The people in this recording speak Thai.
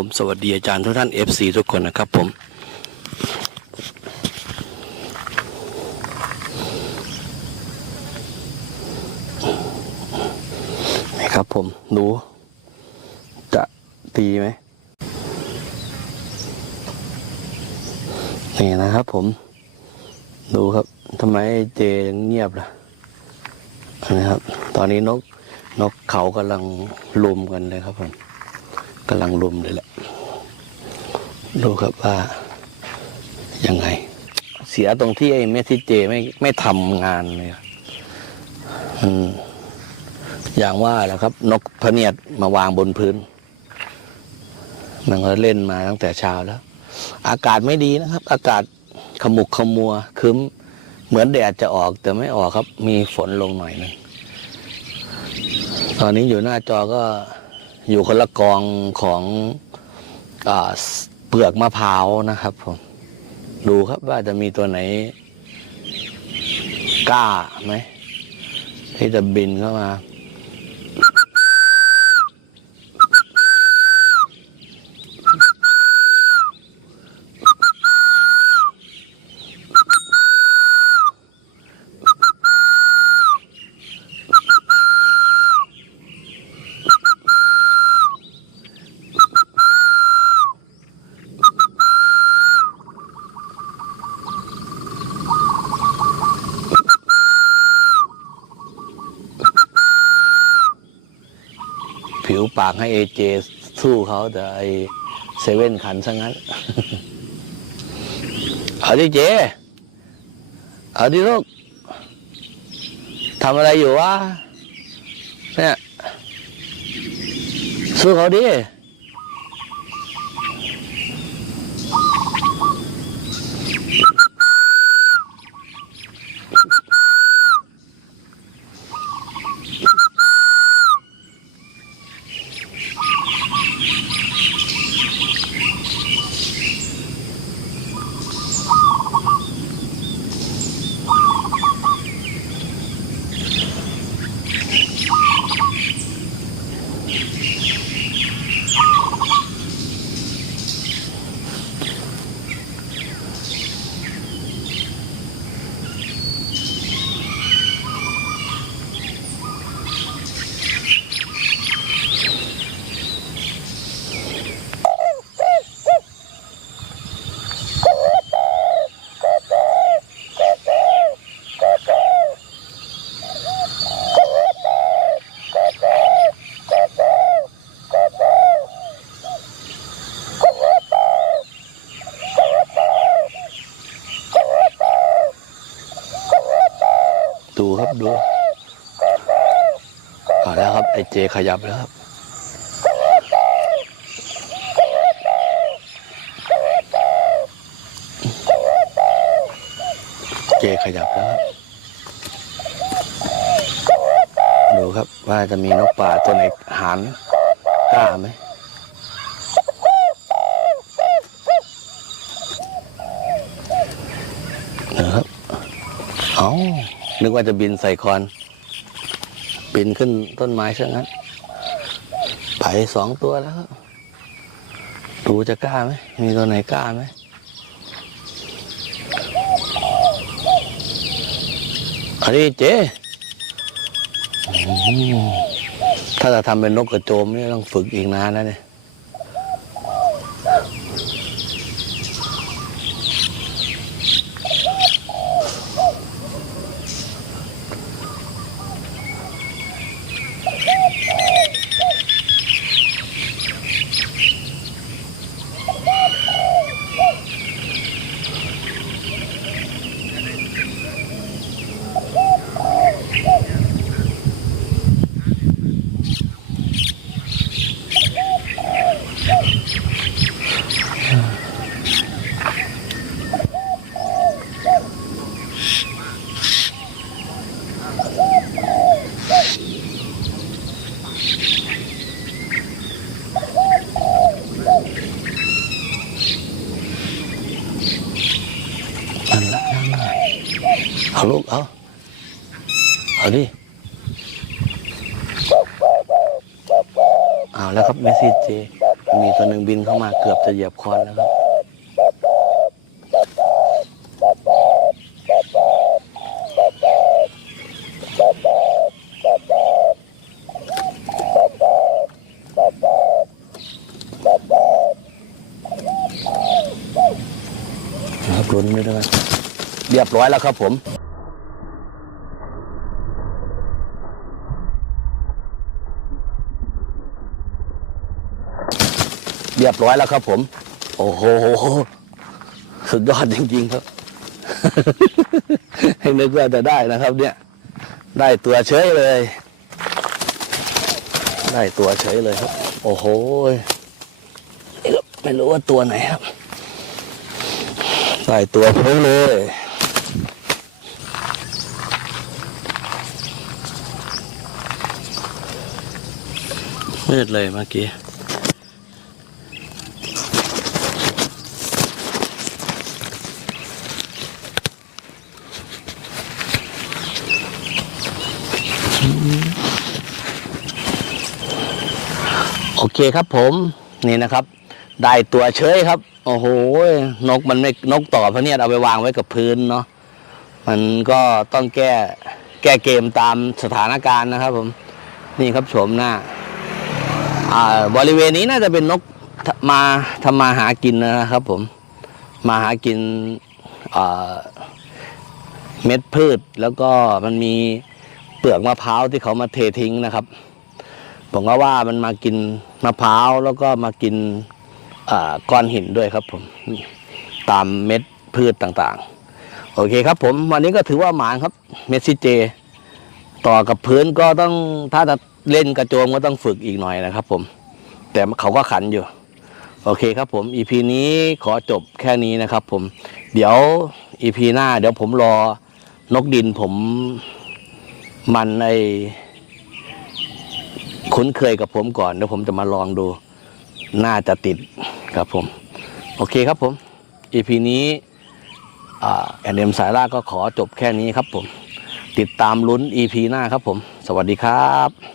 ผมสวัสดีอาจารย์ทุกท่าน FC ทุกคนนะครับผมนี่ครับผมหนูจะตีไหมนี่นะครับผม ดูครับทำไมเจยังเงียบล่ะนะครับ ตอนนี้นกนกเขากำลังลุมกันเลยครับผม กำลังลุมเลยแหละ ดูครับว่ายังไง เสียตรงที่ไอ้เมสซิเจไม่ไม่ทำงานเลยอะอืมอย่างว่าแหละครับ นกพเนียดมาวางบนพื้น มันก็เล่นมาตั้งแต่เช้าแล้ว อากาศไม่ดีนะครับ อากาศขมุกขมัวคึ้ม เหมือนแดดจะออกแต่ไม่ออกครับ มีฝนลงหน่อยหนึงตอนนี้อยู่หน้าจอก็ อยู่คนละกองของอเปลือกมะพร้าวนะครับผมดูครับว่าจะมีตัวไหนกล้าไหมที่จะบินเข้ามา ปากให้เอเจสู้เขาแต่ไอเซเว่นขันซะงั้น เอาดิเจ เอาดิลูกทำอะไรอยู่วะเนี่ยสู้เขาดิ ดู เอาแล้วครับ ไอเจขยับแล้วครับ เจขยับแล้วครับดูครับว่าจะมีนกป่าตัวไหนหานกล้าไหมนะครับเอา นึกว่าจะบินใส่คอน บินขึ้นต้นไม้ซะงั้นไปสองตัวแล้วดูจะกล้าไหมมีตัวไหนกล้าไหมอันนี้เจ๊ถ้าจะทำเป็นนกกระโจมนี่ต้องฝึกอีกนานนะเนี่ย เอาลูกเอาเอาดิเอาแล้วครับเมสซี่เจมีตัวหนึ่งบินเข้ามาเกือบจะเหยียบคอนแล้วครับนะครับลุ้นไม่ด้วยเรียบร้อยแล้วครับผม เรียบร้อยแล้วครับผม โอ้โห สุดยอดจริงๆครับ ให้นึกว่าจะได้นะครับ เนี่ย ได้ตัวเฉยเลย ได้ตัวเฉยเลยครับ โอ้โหไม่รู้ว่าตัวไหนครับ ได้ตัวเพิ่งเลยมืดเลยเมื่อกี้ โอเคครับผมนี่นะครับ ได้ตัวเฉยครับ โอ้โหนกมันไม่นกต่อพะเนียดเอาไปวางไว้กับพื้นเนาะมันก็ต้องแก้แก้เกมตามสถานการณ์นะครับ ผมนี่ครับโฉมหน้าอ่าบริเวณนี้น่าจะเป็นนกมาทำมาหากินนะครับ ผมมาหากินเม็ดพืชแล้วก็มันมี ลือกมะพร้าวที่เขามาเททิ้งนะครับ ผมก็ว่ามันมากินมะพร้าวแล้วก็มากินก้อนหินด้วยครับผมตามเม็ดพืชต่างๆ โอเคครับผมวันนี้ก็ถือว่าหมานครับเมสซิเจ ต่อกับพื้นก็ต้องถ้าจะเล่นกระโจมก็ต้องฝึกอีกหน่อยนะครับ ผม แต่เขาก็ขันอยู่ โอเคครับผม EP นี้ขอจบแค่นี้นะครับ ผม เดี๋ยว EP หน้า เดี๋ยวผมรอนกดินผม มันไอคุ้นเคยกับผมก่อนเดี๋ยวผมจะมาลองดู น่าจะติดครับผม โอเคครับผม EP นี้แอนเดมสายล่าก็ขอจบแค่นี้ครับผม ติดตามลุ้น EP หน้าครับผม สวัสดีครับ